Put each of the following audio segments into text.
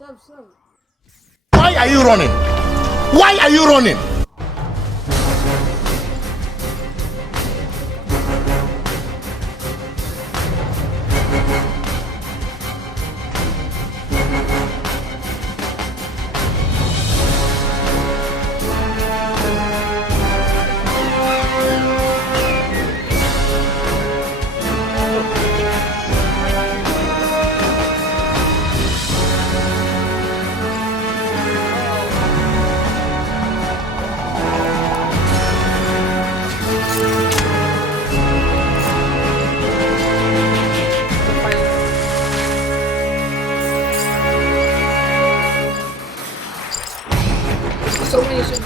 Sub. Why are you running? Why are you running? So many shit.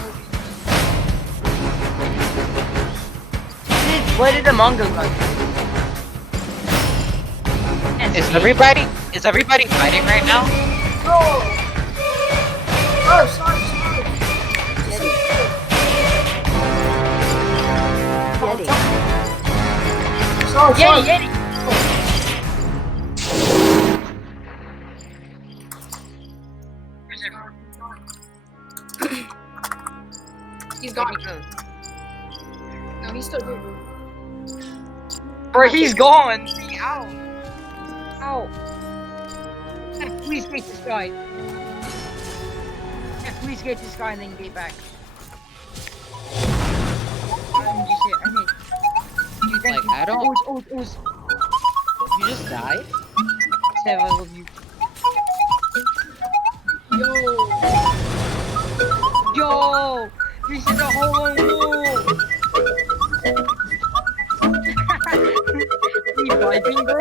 Where did the manga go? Is everybody fighting right now? Oh, sorry. Sorry. Yeti! He's gone. No, he's still here. Bro, he's gone! Ow! Ow! Please get this guy. Please get this guy and then get back. Like, I don't. You just died? Several of you. Yo! This is a whole wall! You vibing, bro?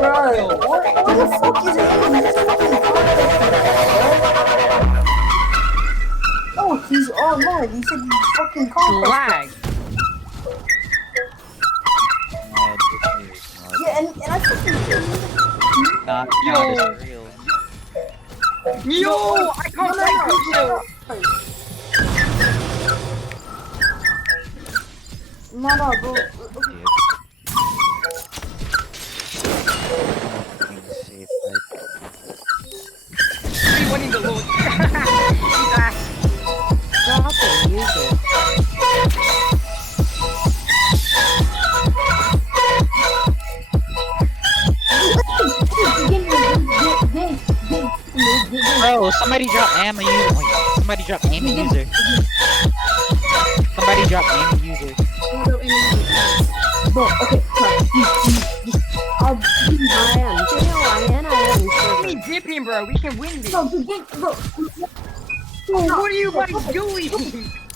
Bro, what the fuck is it? Oh, he's online. He said he's fucking conquest. Lag! Yeah, and I fucking Not Yo. is real. Yo! I can't play Kujo! No, bro. Everyone in the Lord. Stop the music. Bro, somebody drop ammo user. Wait, somebody drop aim user. Somebody drop aim user. Bro, okay, sorry. I am. We dip him, bro. We can win this. Bro, What are you guys doing?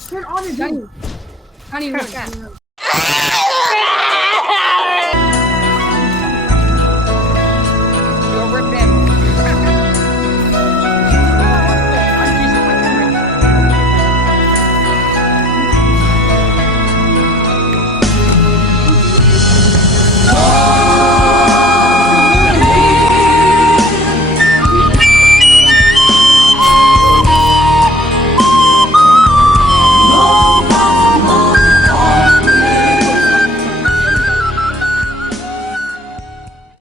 turn on the game. I need to